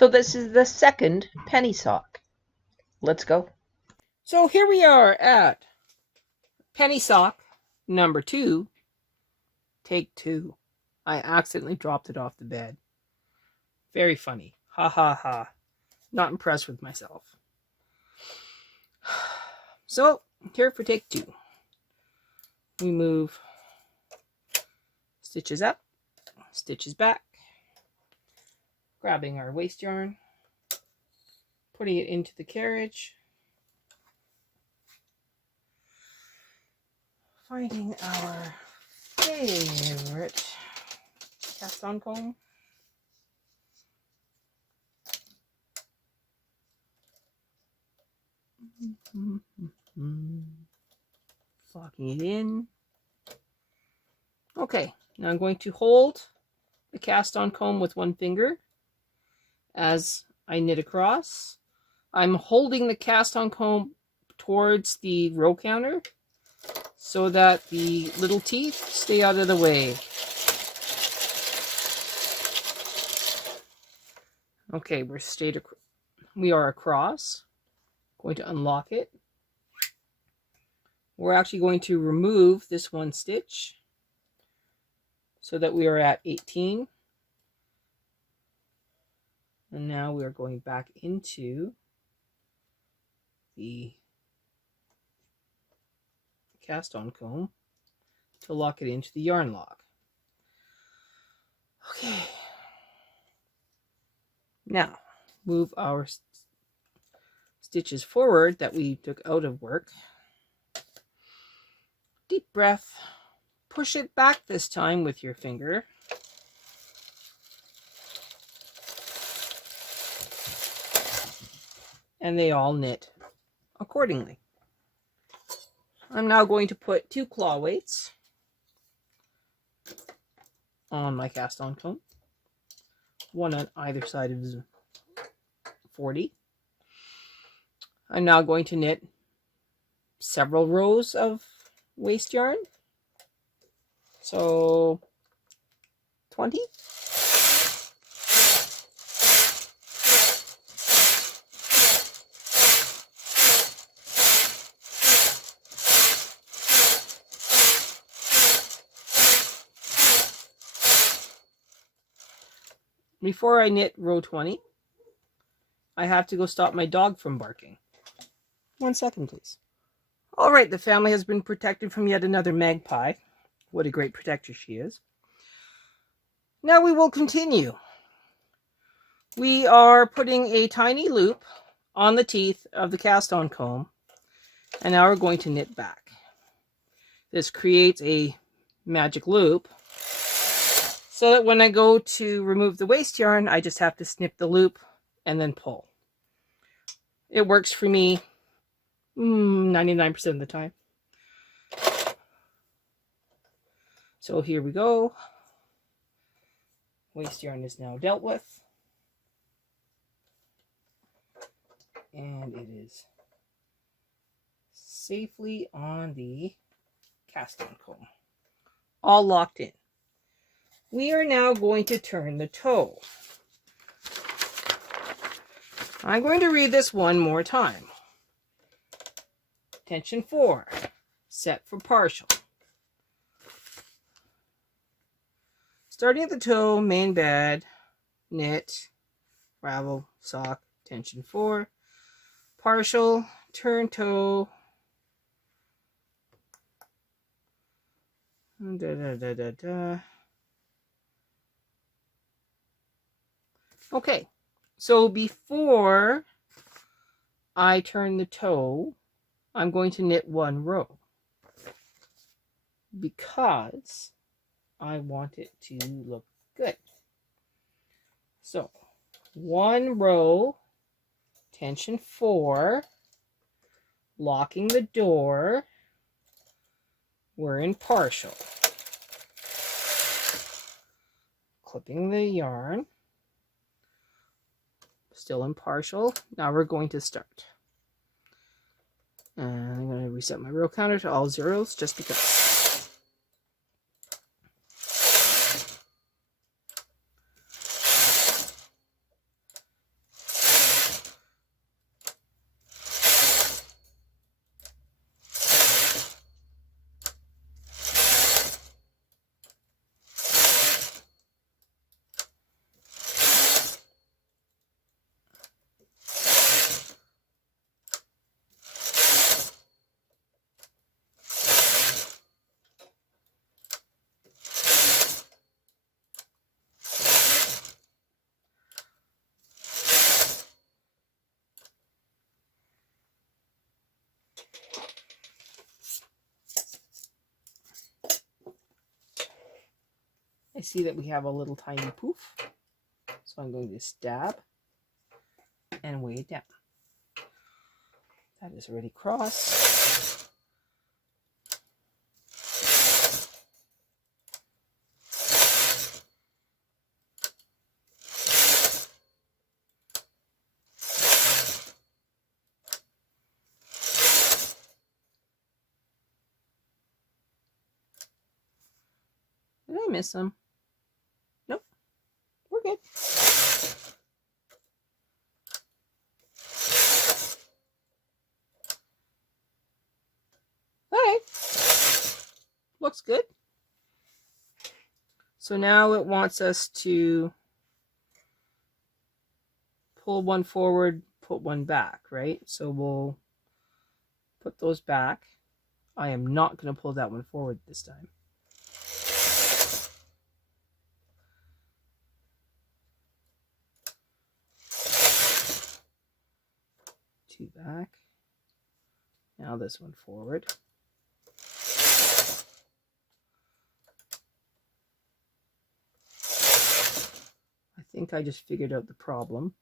So this is the second penny sock. Let's go. So here we are at penny sock number 2, take 2. I accidentally dropped it off the bed. Very funny. Ha ha ha. Not impressed with myself. So here for take 2. We move stitches up, stitches back, grabbing our waste yarn, putting it into the carriage, finding our favorite cast on comb, locking it in. Okay, now I'm going to hold the cast on comb with one finger as I knit across. I'm holding the cast on comb towards the row counter so that the little teeth stay out of the way. Okay, we are across. Going to unlock it. We're actually going to remove this one stitch so that we are at 18. And now we are going back into the cast on comb to lock it into the yarn lock. Okay. Now move our stitches forward that we took out of work. Deep breath. Push it back this time with your finger. And they all knit accordingly. I'm now going to put 2 claw weights on my cast on comb, one on either side of 40. I'm now going to knit several rows of waste yarn, so 20. Before I knit row 20, I have to go stop my dog from barking. 1 second, please. All right, the family has been protected from yet another magpie. What a great protector she is. Now we will continue. We are putting a tiny loop on the teeth of the cast on comb, and now we're going to knit back. This creates a magic loop so that when I go to remove the waste yarn, I just have to snip the loop and then pull. It works for me 99% of the time. So here we go. Waste yarn is now dealt with. And it is safely on the cast on comb. All locked in. We are now going to turn the toe. I'm going to read this one more time. Tension 4, set for partial. Starting at the toe, main bed, knit, ravel, sock, tension 4, partial, turn toe, Okay, so before I turn the toe, I'm going to knit 1 row because I want it to look good. So 1 row, tension 4, locking the door. We're in partial. Clipping the yarn. Still in partial. Now we're going to start. And I'm going to reset my row counter to all zeros just because. I see that we have a little tiny poof. So I'm going to stab and weigh it down. That is already crossed. Did I miss some? Nope. We're good. Alright. Looks good. So now it wants us to pull one forward, put one back, right? So we'll put those back. I am not going to pull that one forward this time. Two back. Now this one forward. I think I just figured out the problem.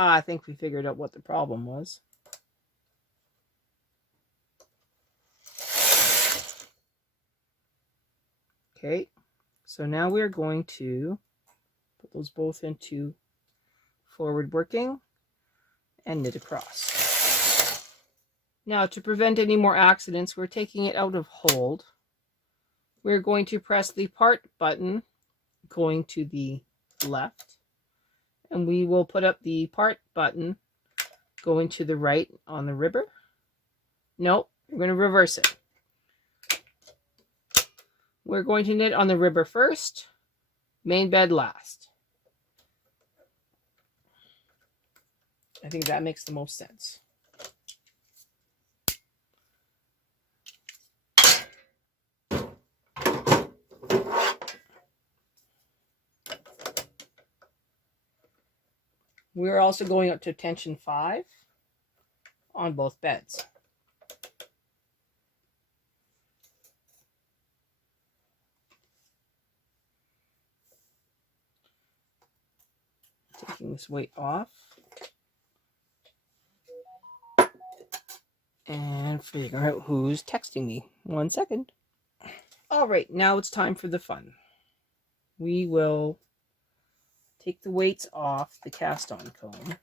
I think we figured out what the problem was. Okay, so now we're going to put those both into forward working and knit across. Now, to prevent any more accidents, we're taking it out of hold. We're going to press the part button going to the left, and we will put up the part button going to the right on the ribber. Nope, we're going to reverse it. We're going to knit on the ribber first, main bed last. I think that makes the most sense. We're also going up to tension 5 on both beds. Taking this weight off. And figure out who's texting me. 1 second. All right, now it's time for the fun. We will take the weights off the cast-on comb.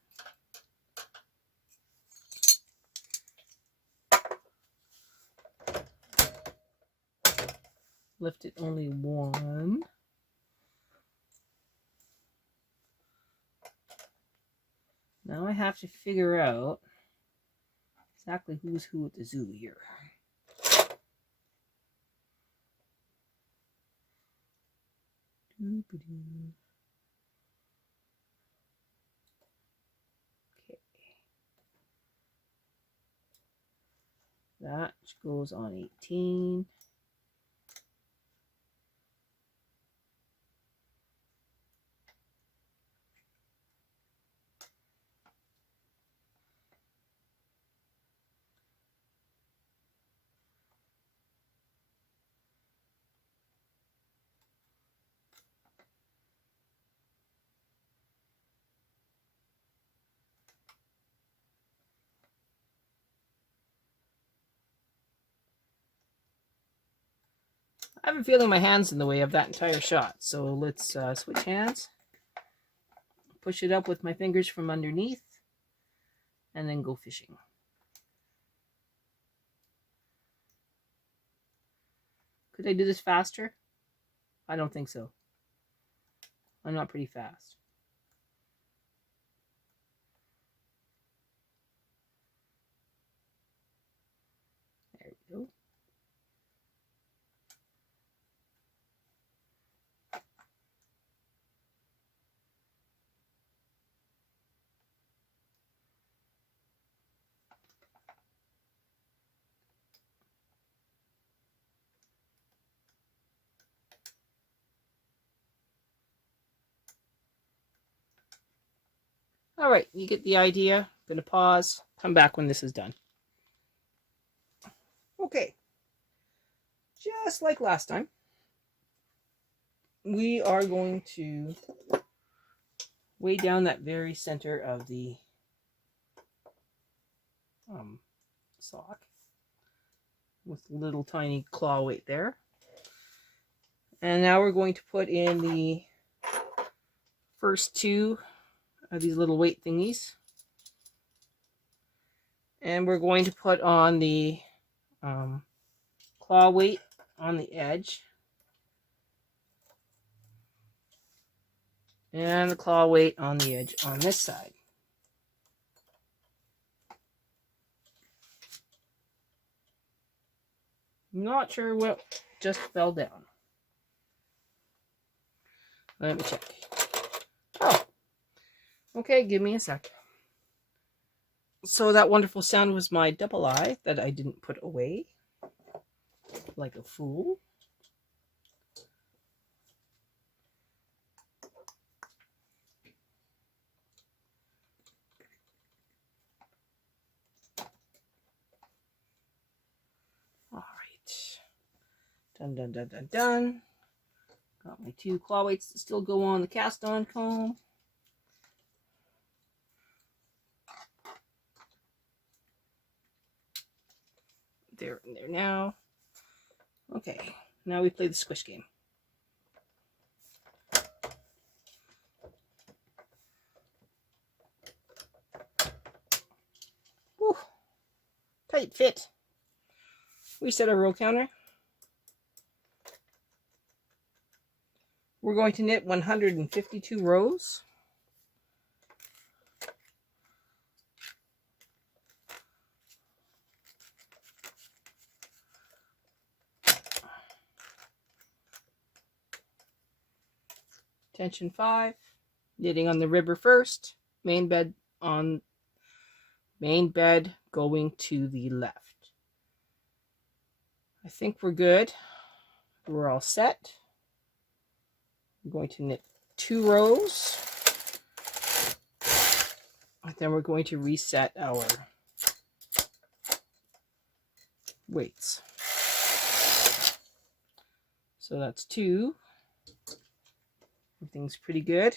Lift it only one. Now I have to figure out exactly who's who with the Zulu here. Okay. That goes on 18. I have a feeling my hand's in the way of that entire shot. So let's switch hands. Push it up with my fingers from underneath. And then go fishing. Could I do this faster? I don't think so. I'm not pretty fast. There we go. All right, you get the idea. I'm going to pause, come back when this is done. Okay, just like last time, we are going to weigh down that very center of the sock with little tiny claw weight there. And now we're going to put in the first two of these little weight thingies. And we're going to put on the claw weight on the edge. And the claw weight on the edge on this side. I'm not sure what just fell down. Let me check. Oh, okay, give me a sec. So that wonderful sound was my double eye that I didn't put away like a fool. All right. Done, done, done, done, done. Got my two claw weights that still go on the cast-on comb. They're in there now. Okay, now we play the squish game. Whew. Tight fit. We set our row counter. We're going to knit 152 rows. Tension 5, knitting on the ribber first, main bed going to the left. I think we're good. We're all set. I'm going to knit 2 rows. And then we're going to reset our weights. So that's 2. Everything's pretty good.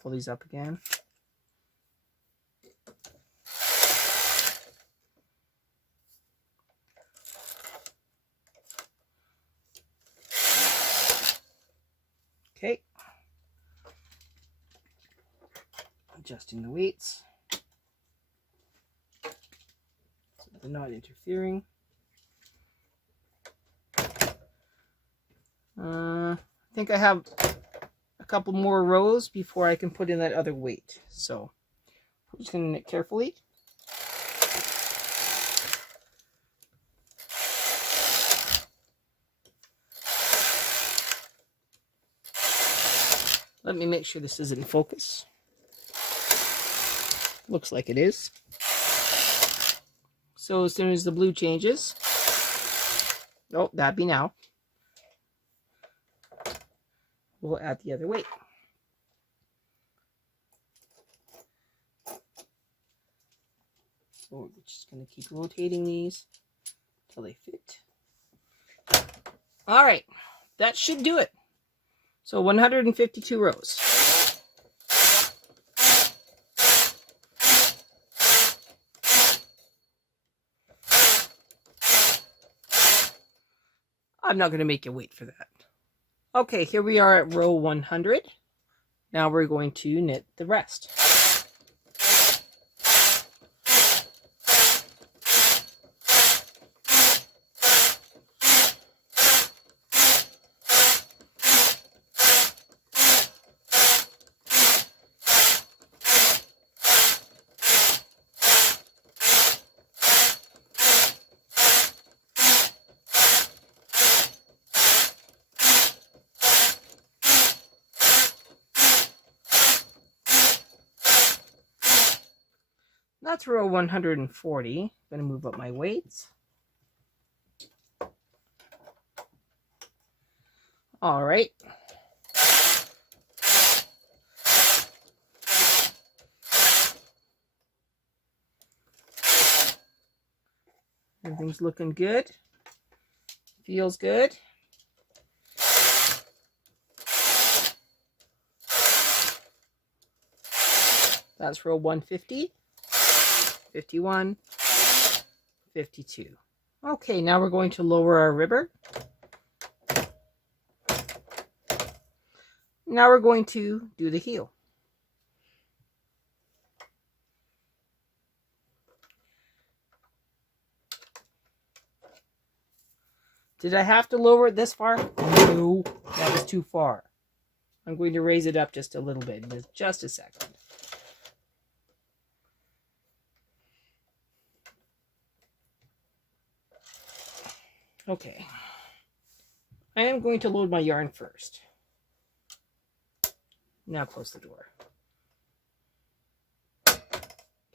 Pull these up again. Okay. Adjusting the weights so they're not interfering. I think I have a couple more rows before I can put in that other weight. So I'm just going to knit carefully. Let me make sure this is in focus. Looks like it is. So as soon as the blue changes, oh, that'd be now. We'll add the other weight. So we're just going to keep rotating these until they fit. All right, that should do it. So 152 rows. I'm not going to make you wait for that. Okay, here we are at row 100. Now we're going to knit the rest. That's row 140. I'm going to move up my weights. All right. Everything's looking good. Feels good. That's row 150, 51, 52. Okay, now we're going to lower our ribber. Now we're going to do the heel. Did I have to lower it this far? No, that was too far. I'm going to raise it up just a little bit in just a second. Okay. I am going to load my yarn first. Now close the door.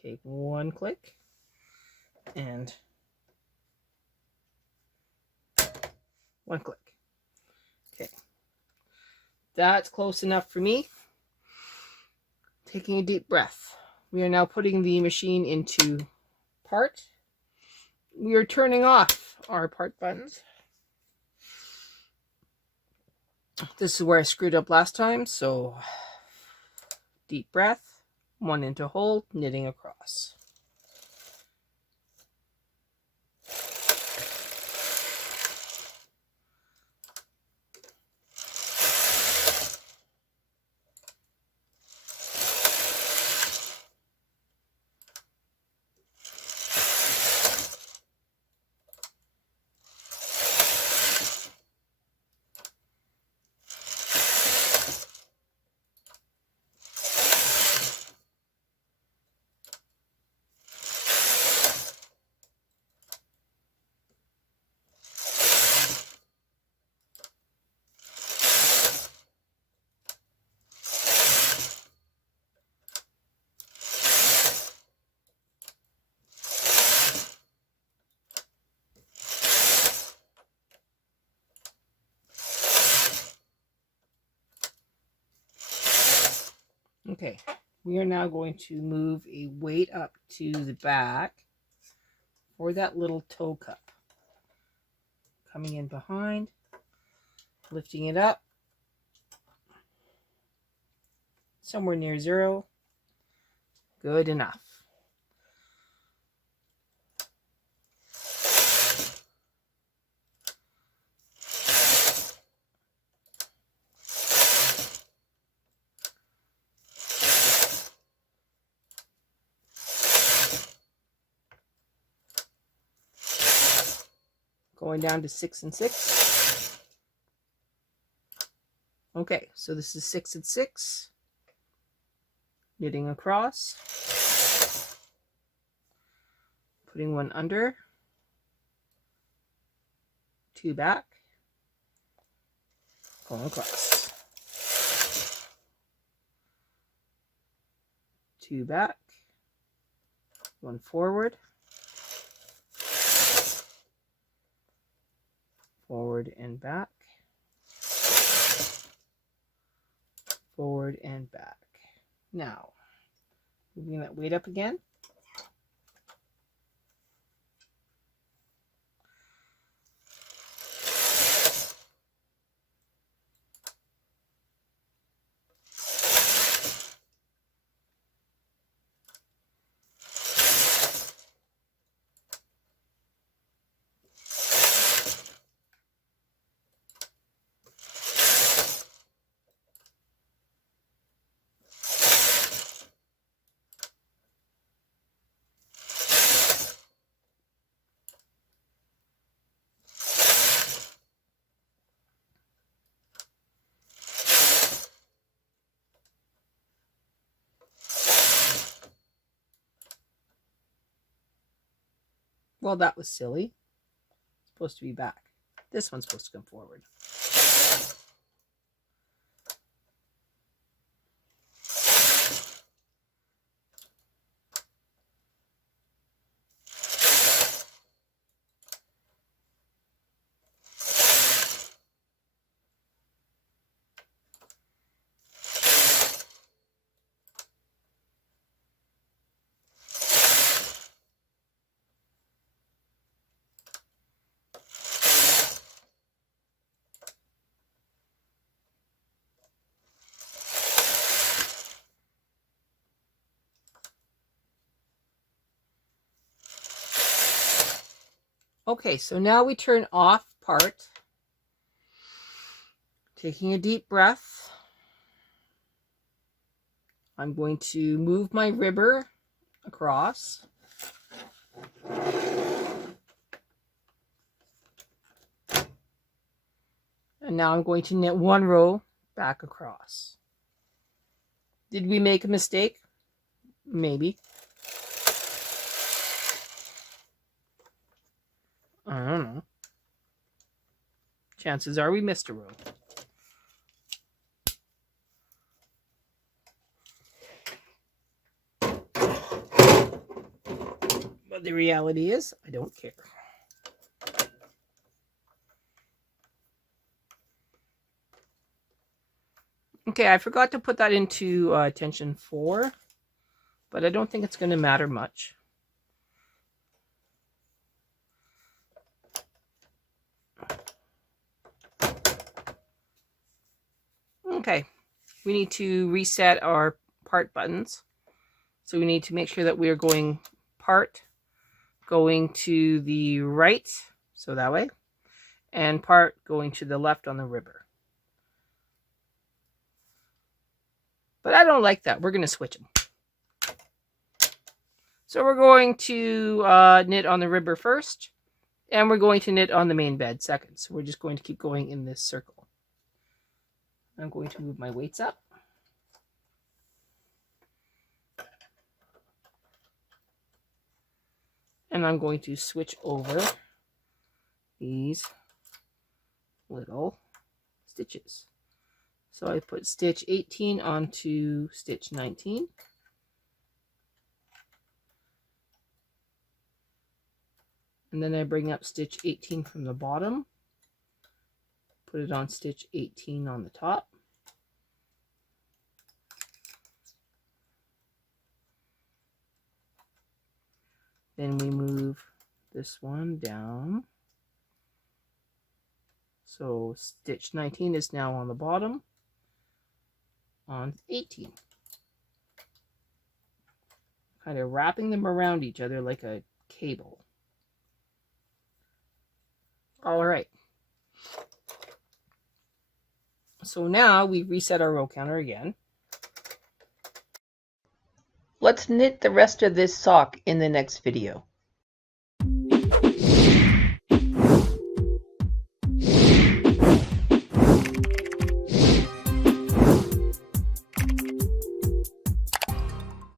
Take one click and one click. Okay. That's close enough for me. Taking a deep breath. We are now putting the machine into part. We are turning off our part buttons. This is where I screwed up last time, so deep breath, one into hold, knitting across. Okay, we are now going to move a weight up to the back for that little toe cup. Coming in behind, lifting it up, somewhere near zero. Good enough. Going down to 6 and 6. Okay, so this is 6 and 6. Knitting across. Putting one under. 2 back. Going across. 2 back. 1 forward. Forward and back, forward and back. Now, moving that weight up again. Well, that was silly. It's supposed to be back. This one's supposed to come forward. Okay, so now we turn off part. Taking a deep breath. I'm going to move my ribber across. And now I'm going to knit one row back across. Did we make a mistake? Maybe. I don't know. Chances are we missed a row. But the reality is, I don't care. Okay, I forgot to put that into tension 4, but I don't think it's going to matter much. Okay, we need to reset our part buttons. So we need to make sure that we are going part going to the right, so that way, and part going to the left on the ribber. But I don't like that. We're going to switch them. So we're going to knit on the ribber first, and we're going to knit on the main bed second. So we're just going to keep going in this circle. I'm going to move my weights up. And I'm going to switch over these little stitches. So I put stitch 18 onto stitch 19. And then I bring up stitch 18 from the bottom. Put it on stitch 18 on the top. Then we move this one down. So stitch 19 is now on the bottom on 18. Kind of wrapping them around each other like a cable. All right. So now we reset our row counter again. Let's knit the rest of this sock in the next video.